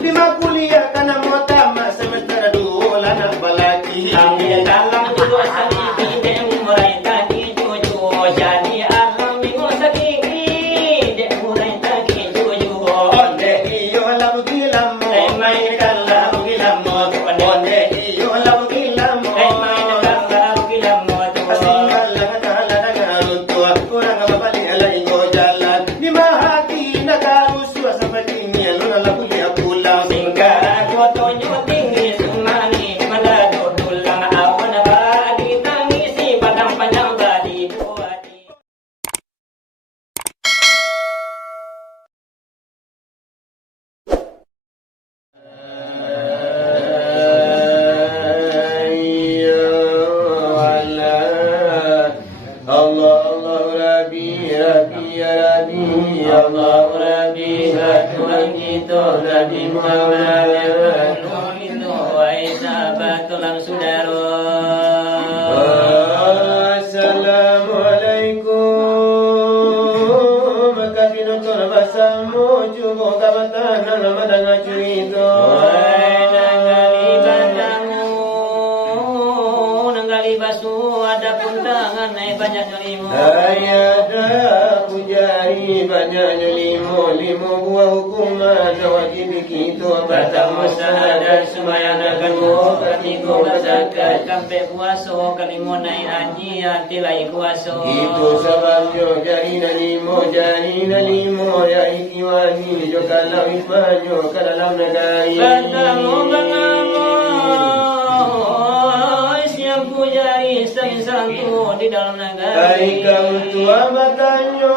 lima kuliah karena mau tamat semester 2 anak balaki. Ambil dalam dua sani dek murai tadi cucu jadi alam minggu sakiki dek murai tadi cucu. Onde iyo labu gilam main kalah gilam mo onde iyo labu gilam main kalah gilam mo asinggal lang dengan tua kurang babali alai go jalan di mahati nagaruswa sampai tinggi luna labu dia pulang singkat fotonya tinggi semani malado tulang awan badi tangisi padang panjang badi buati. Allah Allah Rabbi Rabbi ya Rabbi Allah Rabbi Tuhan kita Nabi Muhammad itu wahai sahabat tulang saudara. Assalamualaikum makasih nonton bahasamu cuba kabatan nama dengan cerita nanggali basu ada pun tangan banyak nyelimu. Ayada pujari banyak nyelimu lima buah hukuman wajib kita Pertama syahadat sembahyang kedua ketiga berzakat sampai puasa kelima naik haji hati lain kuasa. Itu sebabnya jari na limo ya ikiwani jo kalau ismanyo ke dalam negara. Pertama bangamo siang pujari sang-sangku di dalam negara. Aika tua batanyo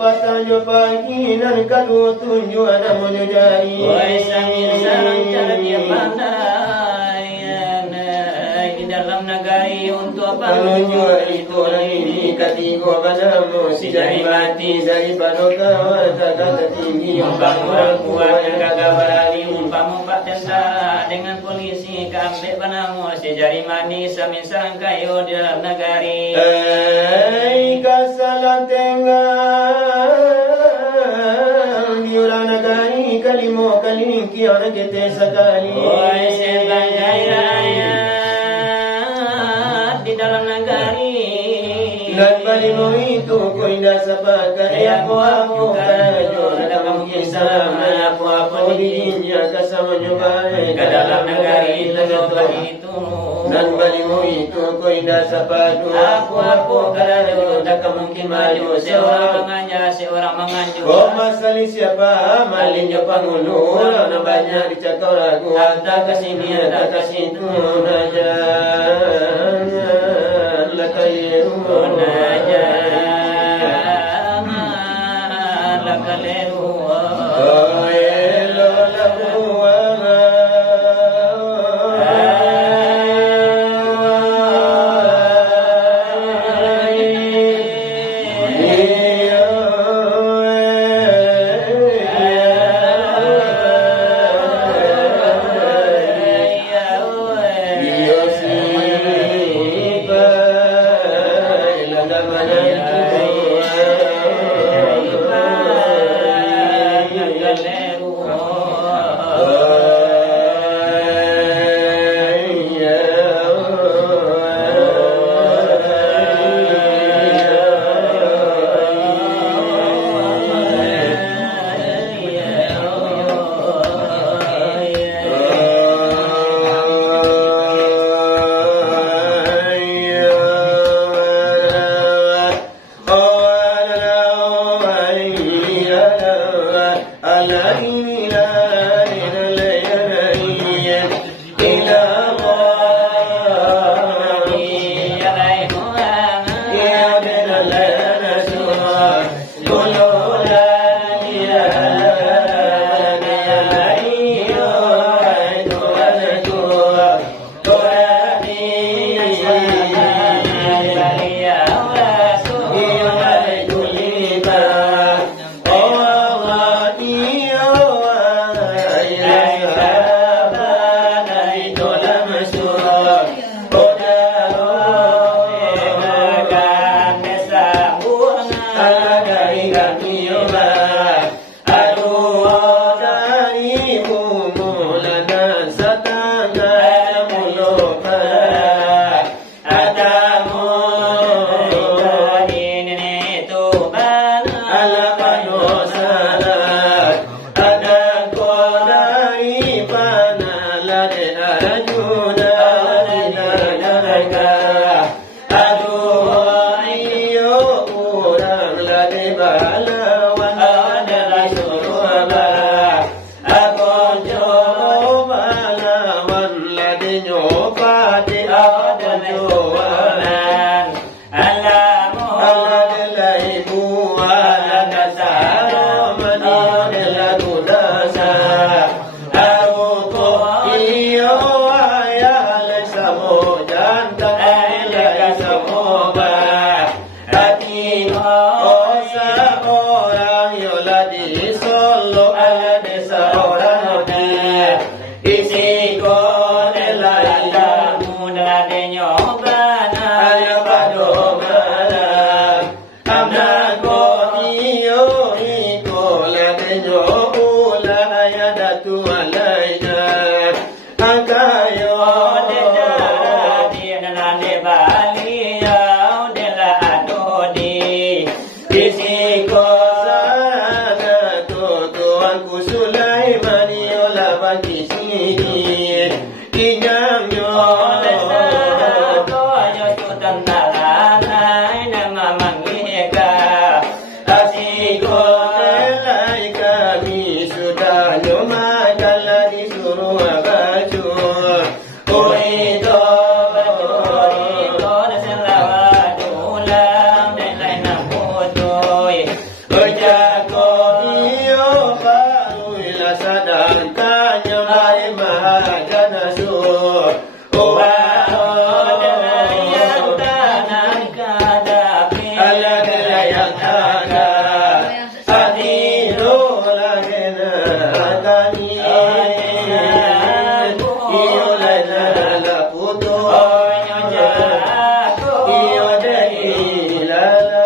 patanyo pagi nan kadu tunju ada monyo jari. Wahai samir sarang cara dia pandai di dalam negari untuk apa? Penunju iko ini katigo banamu si jari mati daripada kawan tak tinggi Umpam orang kuat yang gagah berani umpam umpak tenda dengan polisi kambek panamu sejari manis samin sangkayo di dalam negari. Kasalah tengah diulang negari kalimo kali kian kita sekali. Wahai sebagai rakyat di dalam negari. Dan balimo itu ko indah sepakat ya aku kajo dalam kisah apa dirinya kasama nyobai Ke dalam negari lepas itu dan balimo itu ko indah sepakat Aku kerana tak mungkin maju seorang menganju Oh masali siapa malinnya pangulu na banyak dicakap lagu tak kesini tak kesitu najan lakairu di sini Inyam yo oleh satu yo sudan talanai nama mangika Asiko telai kami sudah nyoma kala disuruh baju Oito Berjago iyo paruila sadang tanya mai mahajana su Ala kelayang taga Adino lagena kami Iyo lana la puto Iyo dari lala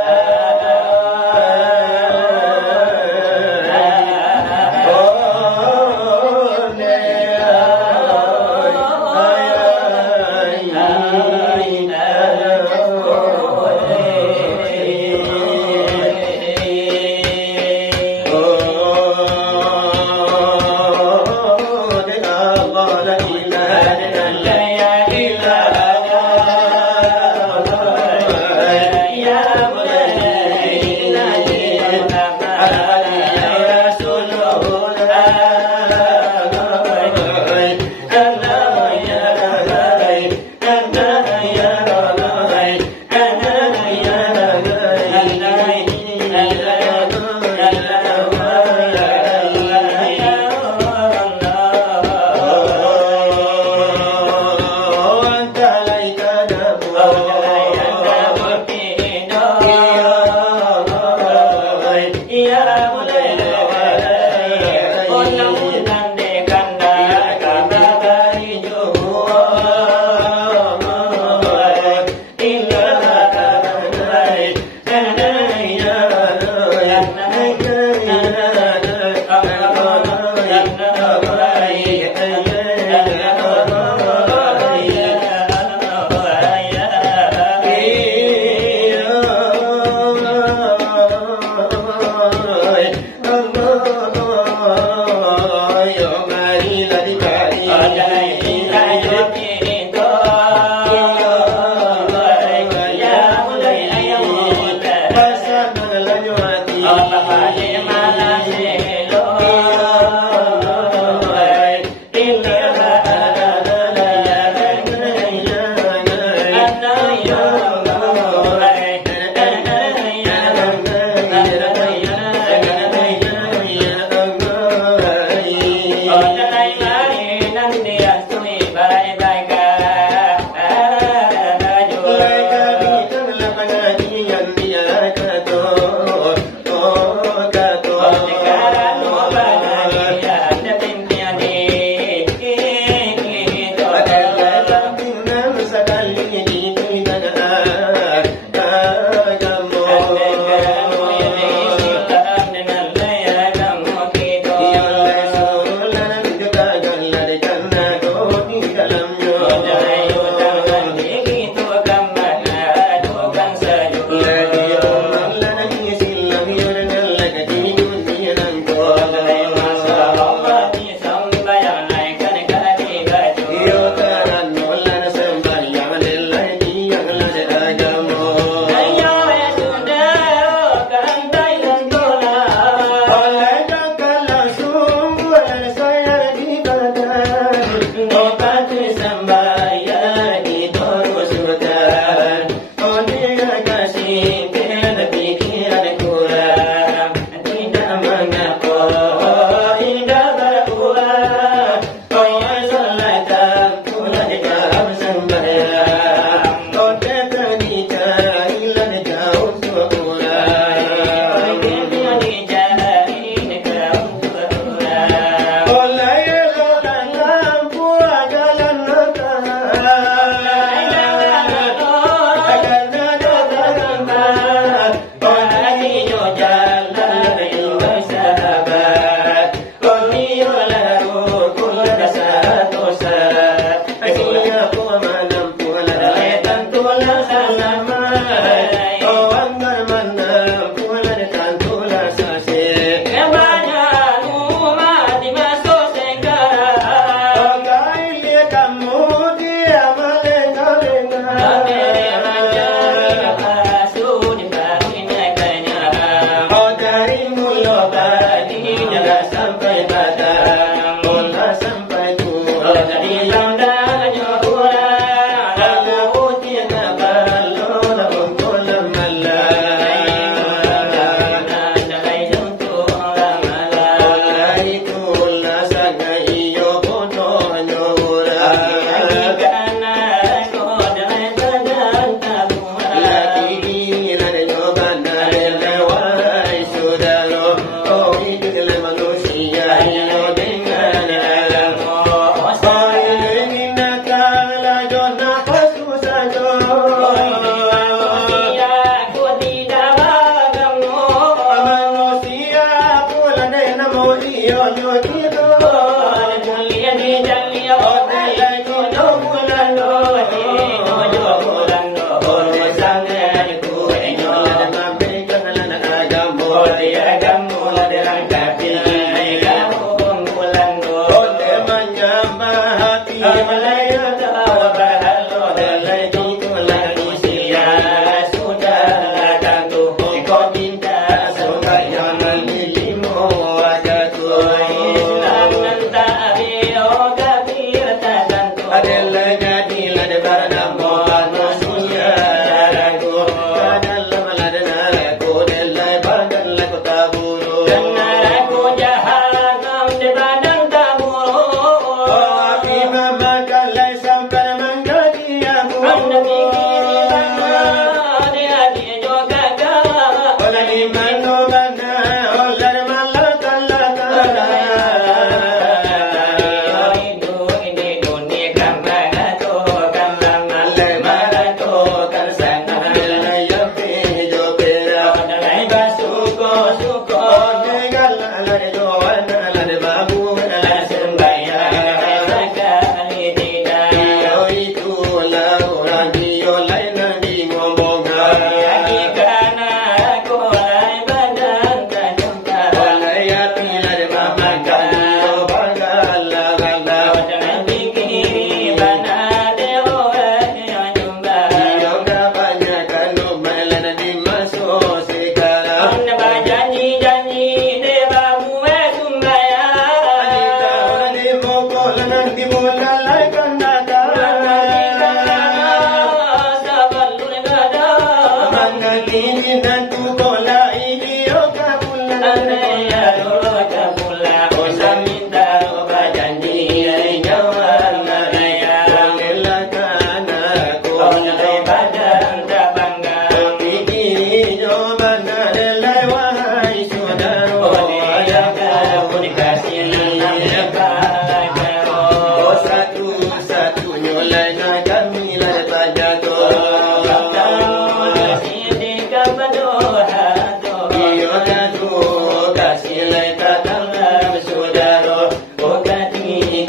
kasih pajaro. Oh satu-satunya lain kami lah pajaro. Kasih di kapadoha to. Iyo katu kasih lain datang saudara. Oh kasih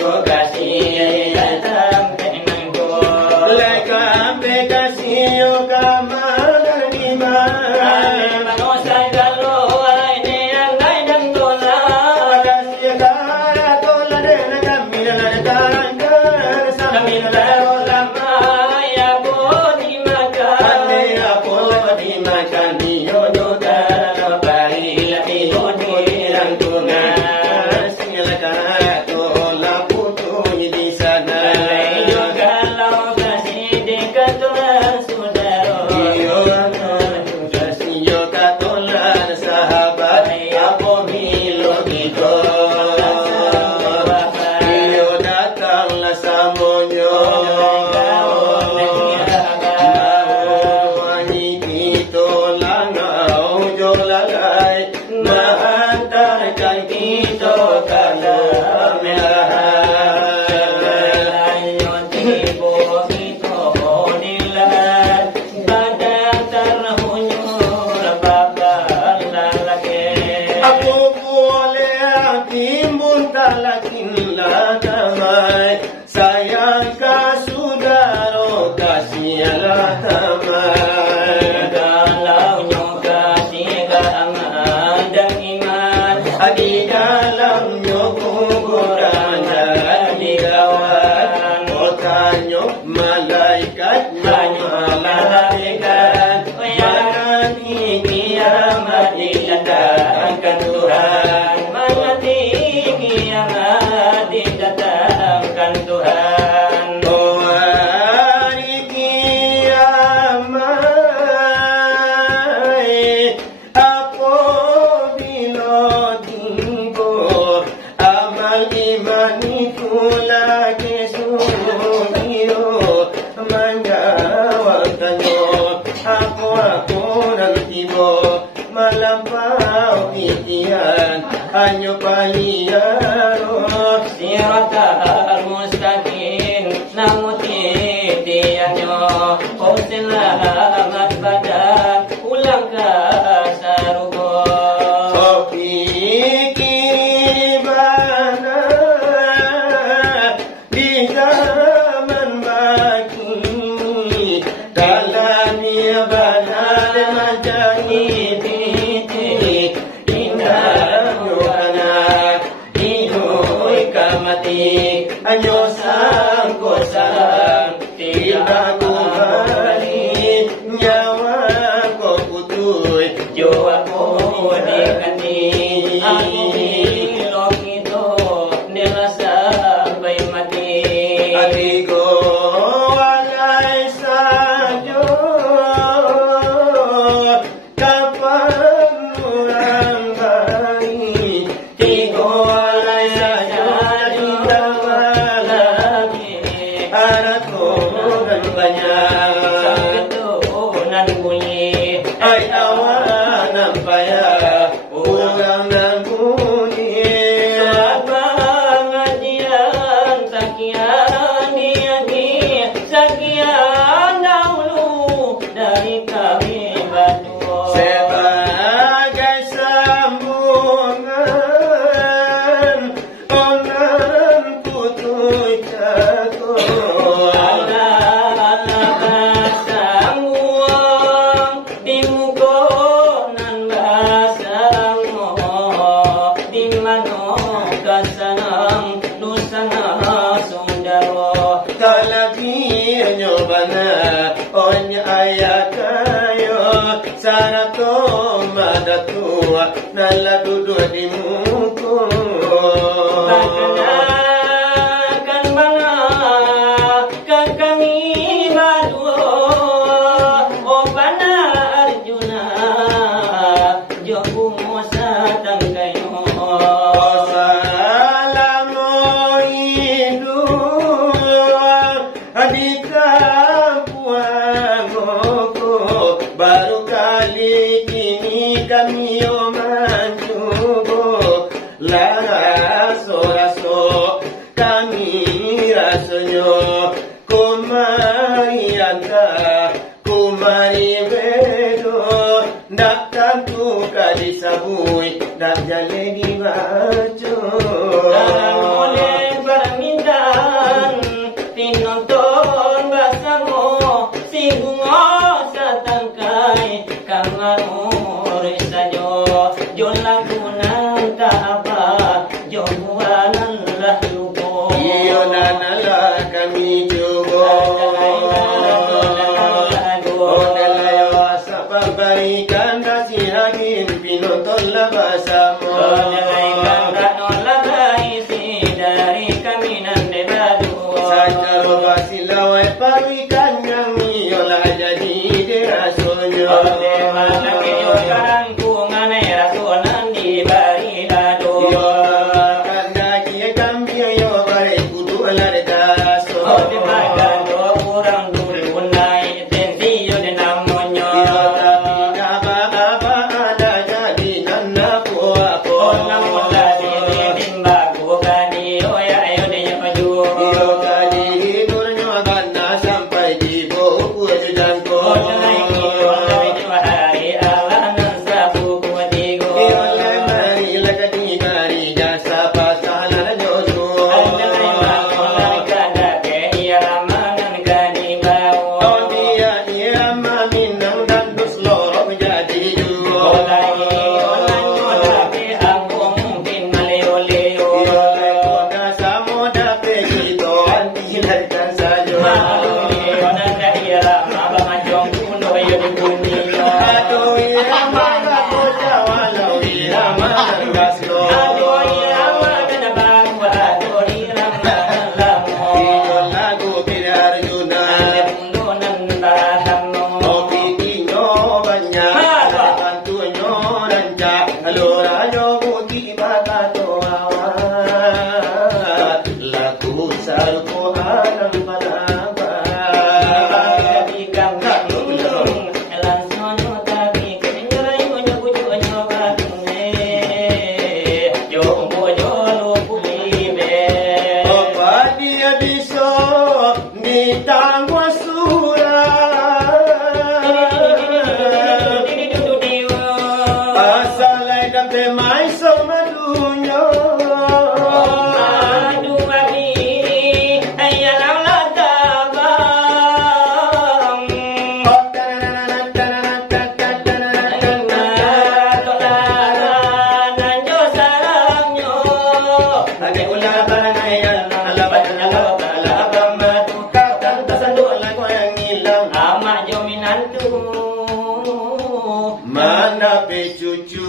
datang tenangku. Lain kami kasih yo kamar di mana. Manusia kalau ini yang lain dan tola. Kasih kara tola dena kami lah datang sama. Kami lama ya bodi makan. Ane apa dimakan iyo juga baik lagi orang tunang segala kara tola putu di sana. Kalau kasih dekat Tuhan saudara. Iyo kasih yo katola sahabat apa bilo kita. Iyo datanglah samonyo. Wangi kita langau jolalai menghantarkan kita kalah Aku boleh timbun talakinlah damai. Sayangkah saudara kasihlah damai. Di dalamnya kuburan dan digawan. Kotanya malaikat malaikat. Menanti kiamat didatangkan Tuhan. Oh hari kiamat apabila tiba amal iman itu lagi sungguh menjawabkannya. Aku dan tiba melampau titian hanya paliaro. Siratal mustaqim namun titiannya. Oh selamat pada ulang ke sarugo. Fikir mana di zaman bagi dalania benar menjadi titik indah nyokana hidoi kamati anyo sang tidak kembali nyawa ko putui Yo aku dekati aku ilok itu nerasa bayi mati. Adiko walay sajo kapan orang baik. Tigo walay sajo tidak lagi arat orang banyak. Keturunan bunyi Ay awan ang paya ulang ng bunyi. pengajian sakian diagi sakian dahulu dari kami batu. Sebagai sambungan orang putui jatuh. Talabinyo bana onya ayakayo sarato madatua naladudu di muko. Bakanakan mga kakami madua o pana Arjuna jogu mo sa tangkay mo. Baru kali ini kami mencoba Allah yugo. Iyo nanala kami jugo. Onelayo sa pagbalikan kasihangin pinutol labasamo. Sa karuba silaway pawikan ng iyola jadi derasonyo. Mana cucu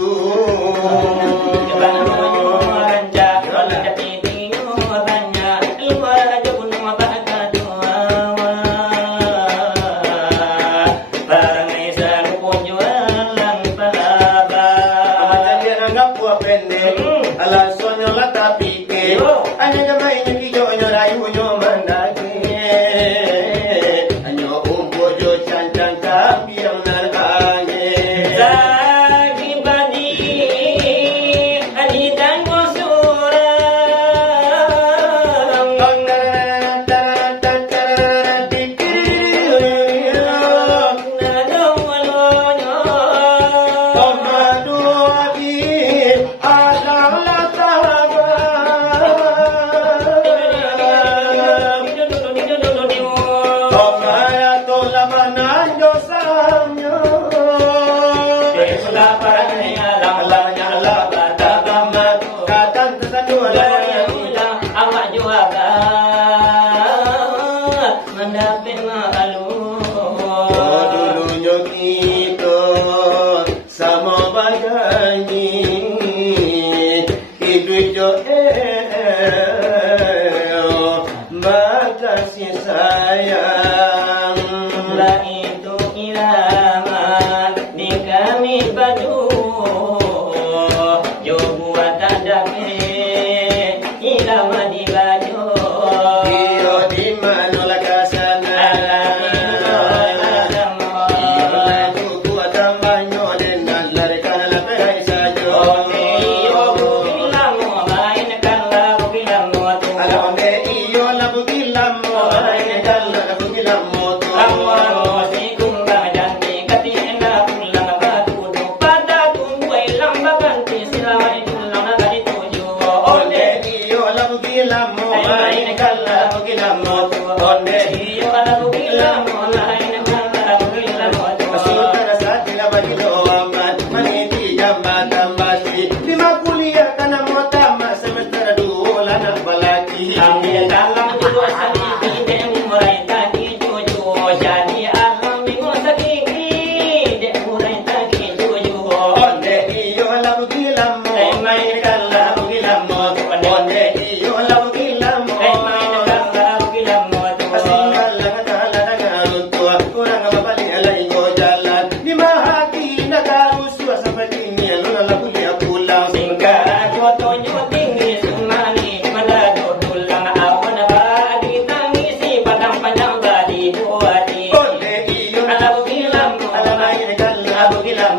makasih sayang lah itu irama di kami baju yo buat tandake irama di baju iyo di manola kasana Lima kuliah karena mau tamat semester 2 Ambil dalam duduk sendiri dek murai tadi cucu jadi alam minggu sekiki dek murai tadi cucu onde iyo labu gilam main kala bugilam onde iyo labu gilam main kala bugilam asingal lang tala nangarunto kurang mabali alay ko jalan di mahati nagaruso sa patingin na labu liya pulang singkara joto nyoting sumani malado tulang awan ba di tangisi padang panjang badi buati onde iyo labu gilam alamay kala labu gilam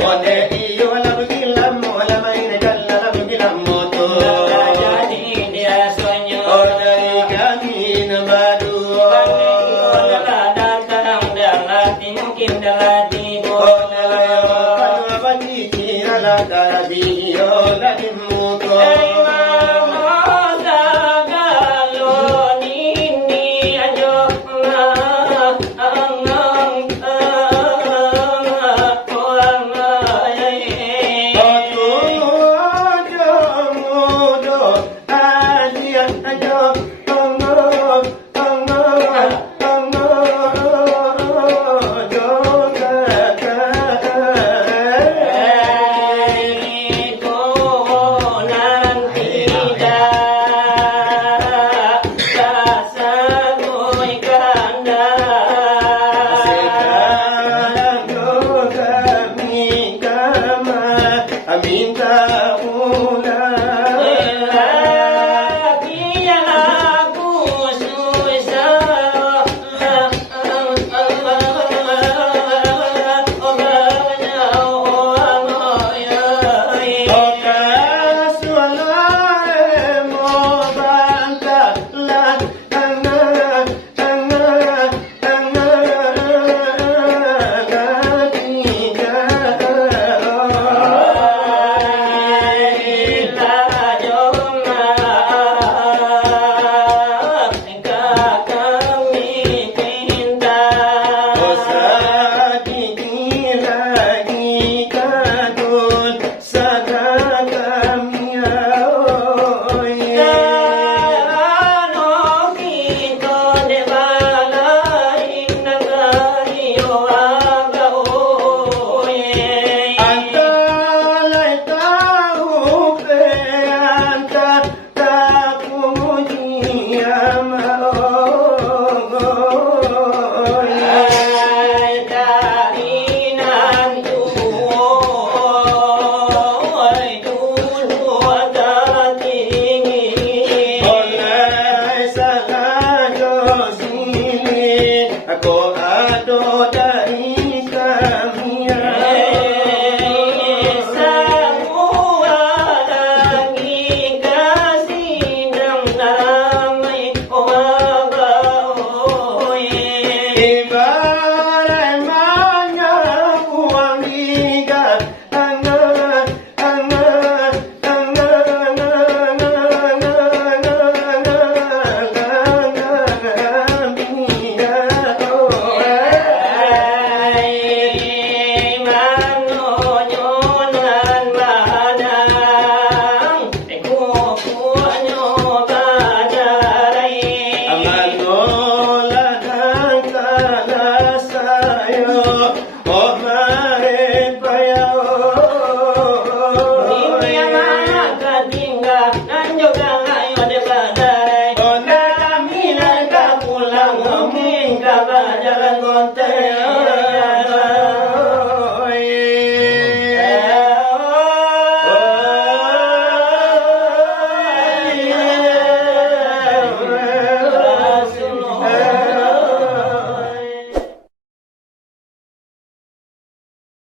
onde iyo labu gilam alamay kala labu gilam to jadi dia sonyo ordari kami na madu datang dalati mungkin dalati